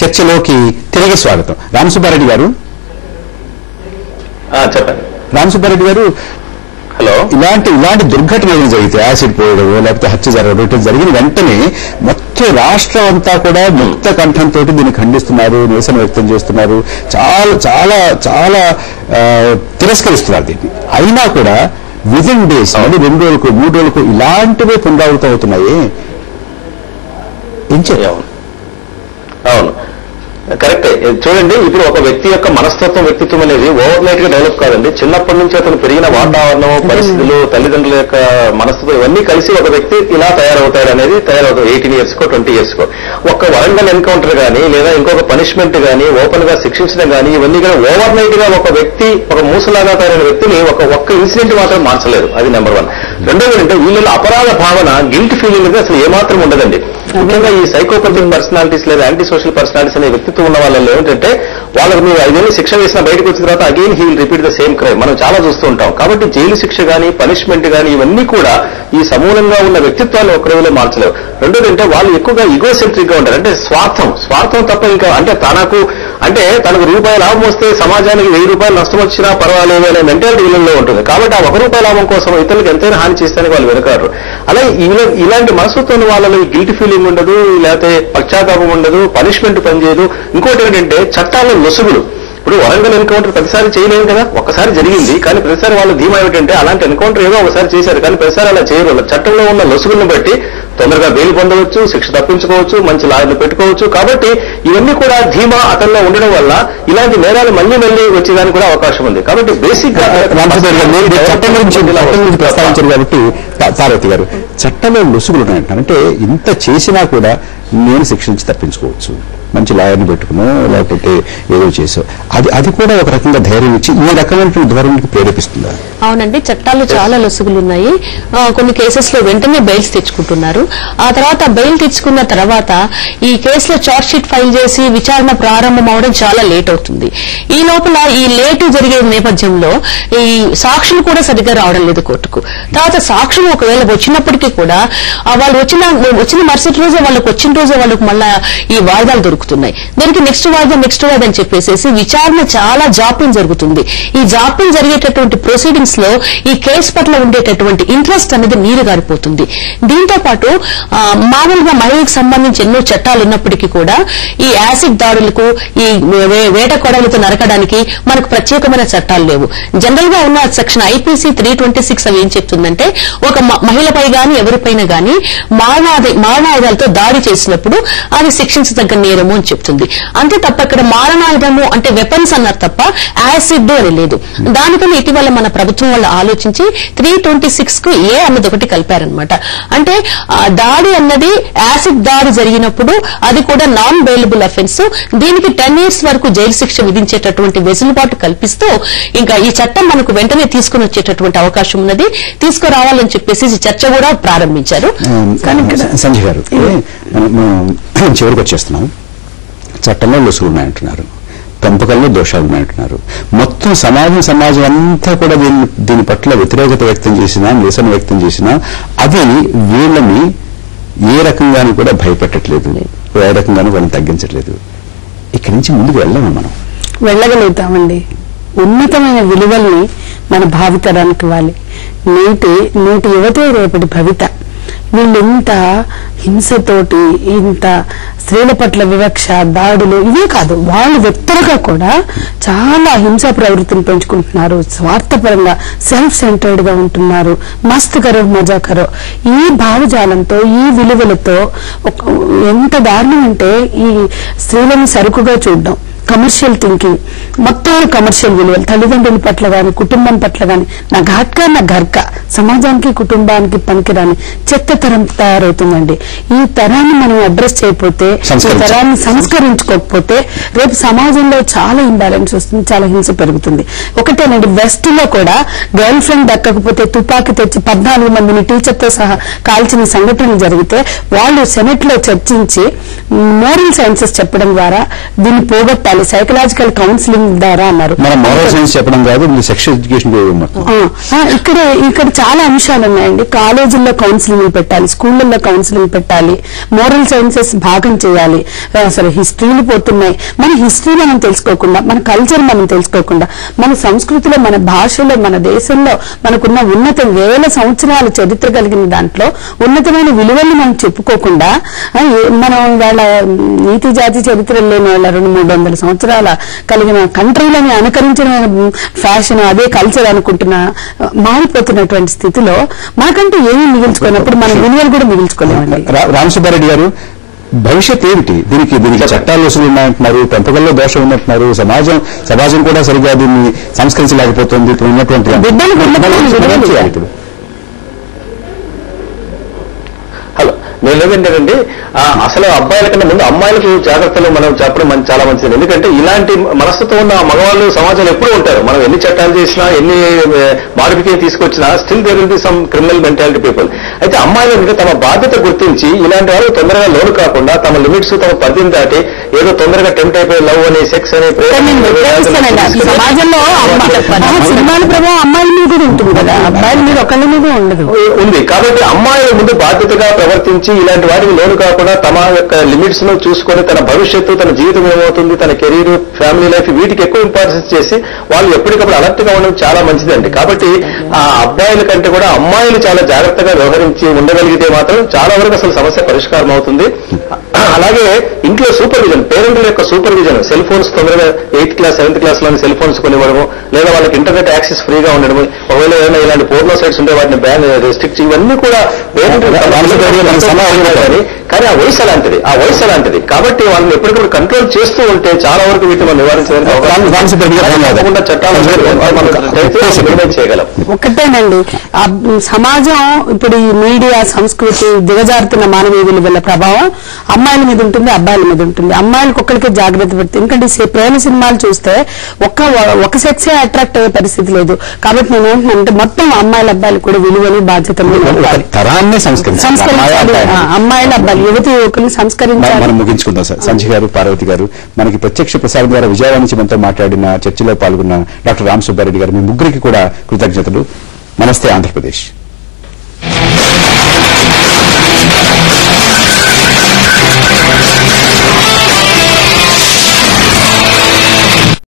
చర్చలోకి తిరిగి స్వాగతం. రామసుబ్బారెడ్డి గారు చెప్పండి. రామసుబ్బారెడ్డి గారు, హలో. ఇలాంటి దుర్ఘటనలు జరిగితే యాసిడ్ పోయడమో లేకపోతే హత్య జరగడం ఇటు జరిగిన వెంటనే మొత్తం రాష్ట్రం అంతా కూడా ముక్త కంఠంతో దీన్ని ఖండిస్తున్నారు, నిరసన వ్యక్తం చేస్తున్నారు, చాలా చాలా చాలా తిరస్కరిస్తున్నారు దీన్ని. అయినా కూడా విదిన్ డేస్, మళ్ళీ 2 రోజులకు 3 రోజులకు ఇలాంటివే పునరావృతం అవుతున్నాయి. ఏం చేయాలి? అవును, కరెక్టే. చూడండి, ఇప్పుడు ఒక వ్యక్తి యొక్క మనస్తత్వం, వ్యక్తిత్వం అనేది ఓవర్ నైట్ గా డెవలప్ కాదండి. చిన్నప్పటి నుంచి అతను పెరిగిన వాతావరణం, పరిస్థితులు, తల్లిదండ్రుల యొక్క మనస్తత్వం ఇవన్నీ కలిసి ఒక వ్యక్తి ఇలా తయారవుతాడు 18 years కో 20 years కో. ఒక వరంగల్ ఎన్కౌంటర్ గానీ లేదా ఇంకొక పనిష్మెంట్ గానీ ఓపెన్ గా శిక్షించడం గానీ ఇవన్నీ కూడా ఓవర్ నైట్ గా ఒక వ్యక్తి, ఒక మూసలాగా తయారైన వ్యక్తిని ఒక్క ఇన్సిడెంట్ మాత్రం మార్చలేదు. అది నెంబర్ 1. రెండోది ఏంటంటే వీళ్ళలో అపరాధ భావన, గిల్ట్ ఫీలింగ్ అసలు ఏమాత్రం ఉండదండి. ముఖ్యంగా ఈ సైకోపథిక్ పర్సనాలిటీస్ లేదా యాంటీ సోషల్ పర్సనాలిటీస్ అనే వ్యక్తిత్వం ఉన్న వాళ్ళలో ఏంటంటే వాళ్ళకి మీరు 5 ఏళ్ళు శిక్ష వేసినా బయటకు వచ్చిన తర్వాత again he will repeat the same crime మనం చాలా చూస్తూ ఉంటాం. కాబట్టి జైలు శిక్ష గానీ పనిష్మెంట్ గానీ ఇవన్నీ కూడా ఈ సమూలంగా ఉన్న వ్యక్తిత్వాన్ని ఒక రోజులో మార్చలేవు. రెండోది అంటే వాళ్ళు ఎక్కువగా ఈగోసెంట్రిక్ గా ఉంటారు. అంటే స్వార్థం తప్ప ఇంకా అంటే తనకు రూపాయి లాభం వస్తే సమాజానికి 1000 రూపాయలు నష్టం వచ్చినా పర్వాలేదు అనే మెంటాలిటీ వీళ్ళలో ఉంటుంది. కాబట్టి ఆ ₹1 లాభం కోసం ఇతరులకు ఎంతైనా హాని చేస్తానికి వాళ్ళు వెనకారు. అలాగే ఇలాంటి మనస్తత్వం వాళ్ళలో గిల్టీ ఫీలింగ్ ఉండదు, లేకపోతే పశ్చాత్తాపం ఉండదు, పనిష్మెంట్ పనిచేయదు. ఇంకోటి ఏంటంటే చట్టాల్లో లొసుగులు. ఇప్పుడు వరంగల్ ఎన్కౌంటర్ ప్రతిసారి చేయలేము కదా, ఒక్కసారి జరిగింది. కానీ ప్రతిసారి వాళ్ళ ధీమా ఏమిటంటే అలాంటి ఎన్కౌంటర్ ఏదో ఒకసారి చేశారు, కానీ ప్రతిసారి అలా చేయరు. చట్టంలో ఉన్న లొసుగులను బట్టి తొందరగా బెయిల్ పొందవచ్చు, శిక్ష తప్పించుకోవచ్చు, మంచి లాయర్లు పెట్టుకోవచ్చు. కాబట్టి ఇవన్నీ కూడా ధీమా అతనిలో ఉండడం వల్ల ఇలాంటి నేరాలు మళ్లీ వచ్చేదానికి కూడా అవకాశం ఉంది. కాబట్టి బేసిక్ గా చట్టం గురించి ప్రస్తావించారు కాబట్టి పార్వతి గారు, చట్టంలో లొసుగులు ఉన్నాయంటారంటే ఇంత చేసినా కూడా నేను శిక్షించి తప్పించుకోవచ్చు, మంచి లాయర్ని పెట్టుకునో లేకపోతే ఏదో చేసో, అది కూడా ఒక రకంగా ధైర్యం ఇచ్చి ఈ రకమైన ధోరణికి ప్రేరేపిస్తుందా? అవునండి, చట్టాల్లో చాలా లొసుగులు ఉన్నాయి. కొన్ని కేసెస్ లో వెంటనే బెయిల్స్ తెచ్చుకుంటున్నారు. ఆ తర్వాత బెయిల్ తెచ్చుకున్న తర్వాత ఈ కేసులో చార్జ్ షీట్ ఫైల్ చేసి విచారణ ప్రారంభం అవడం చాలా లేట్ అవుతుంది. ఈ లోపల ఈ లేటు జరిగే నేపథ్యంలో ఈ సాక్షులు కూడా సరిగ్గా రావడం లేదు కోర్టుకు. తర్వాత సాక్షులు ఒకవేళ వచ్చినప్పటికీ కూడా వాళ్ళు వచ్చిన మరుసటి రోజే వాళ్ళకు మళ్ళా ఈ వాయిదాలు దొరుకుతున్నాయి. దానికి నెక్స్ట్ వాయిదా అని చెప్పేసి విచారణ చాలా జాప్యం జరుగుతుంది. ఈ జాప్యం జరిగేటటువంటి ప్రొసీడింగ్స్ లో ఈ కేసు పట్ల ఉండేటటువంటి ఇంట్రెస్ట్ అనేది నీరు గారిపోతుంది. దీంతో పాటు మామూలుగా మహిళలకు సంబంధించి ఎన్నో చట్టాలు ఉన్నప్పటికీ కూడా ఈ యాసిడ్ దాడులకు, ఈ వేట కొడవలతో నరకడానికి మనకు ప్రత్యేకమైన చట్టాలు లేవు. జనరల్ గా ఉన్న సెక్షన్ IPC 326 అవి ఏం చెప్తుందంటే ఒక మహిళపై గాని ఎవరిపైన గాని మారణాయుధాలతో దాడి చేసినప్పుడు అది శిక్షించదగ్గ నేరము అని చెప్తుంది. అంతే తప్ప ఇక్కడ మారణాయుధము అంటే వెపన్స్ అన్నారు తప్ప యాసిడ్ అని లేదు. దానికని ఇటీవల మన ప్రభుత్వం వాళ్ళు ఆలోచించి 326 కు అన్నది ఒకటి కలిపారనమాట. అంటే దాడి అన్నది యాసిడ్ దాడి జరిగినప్పుడు అది కూడా నాన్ బెయిలబుల్ అఫెన్స్. దీనికి 10 years వరకు జైలు శిక్ష విధించేటటువంటి వెసులుబాటు కల్పిస్తూ ఇంకా ఈ చట్టం మనకు వెంటనే తీసుకుని వచ్చేటటువంటి అవకాశం ఉన్నది. తీసుకురావాలని చెప్పేసి చర్చ కూడా ప్రారంభించారు. సంజయ్ గారు, చివరికి వచ్చేస్తున్నాం. చట్టంలో లొసుగులు ఉన్నాయంటున్నారు, పెంపకంలో దోషాలు ఉన్నాయంటున్నారు. మొత్తం సమాజం అంతా కూడా దీని పట్ల వ్యతిరేకత వ్యక్తం చేసినా, నిరసన వ్యక్తం చేసినా అది వీళ్ళని ఏ రకంగానూ కూడా భయపెట్టట్లేదు, ఏ రకంగానూ వాళ్ళని తగ్గించట్లేదు. ఇక్కడి నుంచి ముందుకు వెళ్ళగలుగుతామండి. ఉన్నతమైన విలువల్ని మన భావితరానికి ఇవ్వాలి. నేటి యువతే రేపటి భవిత. వీళ్ళు ఇంత హింసతోటి, ఇంత స్త్రీల పట్ల వివక్ష, దాడులు ఇవే కాదు, వాళ్ళు వ్యక్తులుగా కూడా చాలా హింసా ప్రవృత్తిని పెంచుకుంటున్నారు. స్వార్థపరంగా సెల్ఫ్ సెంటర్డ్ గా ఉంటున్నారు. మస్త్ కరో మజా కరో ఈ భావజాలంతో, ఈ విలువలతో ఎంత దారుణం అంటే ఈ స్త్రీలను సరుకుగా చూడడం, కమర్షియల్ థింకింగ్, మొత్తం కమర్షియల్ విలువలు, తల్లిదండ్రుల పట్ల గాని కుటుంబం పట్ల గాని నా ఘాట్కా నా ఘర్క, సమాజానికి కుటుంబానికి పనికిరాని చెత్త తరం తయారవుతుందండి. ఈ తరాన్ని మనం అడ్రస్ చేయకపోతే, ఈ తరాన్ని సంస్కరించుకోకపోతే రేపు సమాజంలో చాలా ఇంబ్యాలెన్స్ వస్తుంది, చాలా హింస పెరుగుతుంది. ఒకటేనండి, వెస్ట్ లో కూడా గర్ల్ ఫ్రెండ్ దక్కకపోతే తుపాకీ తెచ్చి 14 మందిని టీచర్తో సహా కాల్చిన సంఘటనలు జరిగితే వాళ్ళు సెనెట్ లో చర్చించి మోరల్ సైన్సెస్ చెప్పడం ద్వారా దీన్ని పోగొట్టాలి, పెట్టాలి, సైకలాజికల్ కౌన్సిలింగ్ ద్వారా అన్నారు. మనం మోరల్ సైన్స్ చెప్పడం కాదు, సెక్స్ ఎడ్యుకేషన్ ఇక్కడ చాలా అంశాలు ఉన్నాయండి. కాలేజీల్లో కౌన్సిలింగ్ పెట్టాలి, స్కూళ్ళల్లో కౌన్సిలింగ్ పెట్టాలి, మోరల్ సైన్సెస్ భాగం చేయాలి. అసలు హిస్టరీలు పోతున్నాయి. మన హిస్టరీ మనం తెలుసుకోకుండా, మన కల్చర్ మనం తెలుసుకోకుండా, మన సంస్కృతిలో, మన భాషలో, మన దేశంలో మనకున్న ఉన్నత వేల సంవత్సరాల చరిత్ర కలిగిన దాంట్లో ఉన్నతమైన విలువల్ని మనం చెప్పుకోకుండా, మనం వాళ్ళ నీతి జాతి చరిత్రలు లేని వాళ్ళ 200-300 సంవత్సరాల కలిగిన కంట్రీలని అనుకరించిన ఫ్యాషన్, అదే కల్చర్ అనుకుంటున్న మారిపోతున్నటువంటి స్థితిలో మనకంటూ ఏమీ మిగిల్చుకున్నప్పుడు మన విలువలు కూడా మిగిల్చుకోలేమండి. రామసుబ్బారెడ్డి గారు, భవిష్యత్ ఏమిటి? దీనికి చట్టాలు వసూలు ఉన్నాయంటున్నారు, పెంపకంలో దోషం ఉన్నట్టున్నారు, సమాజం కూడా సరిగ్గా దీన్ని సంస్కరించలేకపోతుంది. ఇప్పుడు ఉన్నటువంటి ఇప్పుడు నేను ఏమంటానండి, అసలు అబ్బాయిల కన్నా ముందు అమ్మాయిలకు జాగ్రత్తలు మనం చెప్పడం చాలా మంచిది. ఎందుకంటే ఇలాంటి మనస్తత్వం ఉన్న మగవాళ్ళు సమాజంలో ఎప్పుడూ ఉంటారు. మనం ఎన్ని చట్టాలు చేసినా, ఎన్ని మాడిఫికేషన్ తీసుకొచ్చినా still there will be some criminal mentality people. అయితే అమ్మాయిలు తమ బాధ్యత గుర్తించి ఇలాంటి వాళ్ళు తొందరగా లోను కాకుండా, తమ లిమిట్స్, తమ పరిధిని దాటి ఏదో తొందరగా టెంప్ట్ అయిపోయి లవ్ అని, సెక్స్ అని, సమాజంలో సినిమాల ప్రభావం అమ్మాయిల మీద కూడా ఉంటుంది కదా, అబ్బాయిల మీద ఒకళ్ళ మీద ఉండదు ఉంది. కాబట్టి అమ్మాయిల ముందు బాధ్యతగా ప్రవర్తించి ఇలాంటి వాటికి లోను కాకుండా తమ యొక్క లిమిట్స్ ను చూసుకొని తన భవిష్యత్తు, తన జీవితం ఏమవుతుంది, తన కెరీర్, ఫ్యామిలీ లైఫ్, వీటికి ఎక్కువ ఇంపార్టెన్స్ చేసి వాళ్ళు ఎప్పటికప్పుడు అలర్ట్ గా ఉండడం చాలా మంచిదండి. కాబట్టి ఆ అబ్బాయిల కంటే కూడా అమ్మాయిలు చాలా జాగ్రత్తగా వ్యవహరించి ఉండగలిగితే మాత్రం చాలా వరకు అసలు సమస్య పరిష్కారం అవుతుంది. అలాగే ఇంట్లో సూపర్విజన్, పేరెంట్ల యొక్క సూపర్విజన్, సెల్ ఫోన్స్ తొందరగా 8th క్లాస్ 7th క్లాస్ లోని సెల్ ఫోన్స్ కొనివ్వడము, లేదా వాళ్ళకి ఇంటర్నెట్ యాక్సెస్ ఫ్రీగా ఉండడము, ఒకవేళ ఏమైనా ఇలాంటి పోర్నో సైట్స్ ఉంటే వాటిని బ్యాన్, రెస్ట్రిక్ట్, ఇవన్నీ కూడా పేరెంట్. కానీ ఆ వయసు అలాంటిది కాబట్టి వాళ్ళని ఎప్పటికప్పుడు కంట్రోల్ చేస్తూ ఉంటే చాలా వరకు వీటిని మనం నివారించడానికి చట్టాలు చేయగలం. ఒకటేనండి, సమాజం ఇప్పుడు ఈ మీడియా సంస్కృతి దిగజారుతున్న మానవీయ విలువల ప్రభావం అమ్మాయిల మీద ఉంటుంది, అబ్బాయిల మీద ఉంటుంది. అమ్మాయిలకు ఒక్కరికే జాగ్రత్త పడుతుంది. ఎందుకంటే ప్రేమ సినిమాలు చూస్తే ఒక సెక్సే అట్రాక్ట్ అయ్యే పరిస్థితి లేదు. కాబట్టి నేను ఏంటంటే మొత్తం అమ్మాయిల అబ్బాయిలు కూడా విలువలు, బాధ్యతలు సంస్కరించాలి. అమ్మాయిల అబ్బాయిలు, యువతి యువకులు సంస్కరించాలి. మనం ముగించుకుందాం సార్. సంజయ్ గారు, పార్వతి గారు, మనకి ప్రత్యక్ష ప్రసారం ద్వారా విజయవాడ నుంచి మనతో మాట్లాడిన, చర్చలో పాల్గొన్న డాక్టర్ రామసుబ్బారెడ్డి గారు, మీ ముగ్గురికి కూడా కృతజ్ఞతలు. నమస్తే ఆంధ్రప్రదేశ్.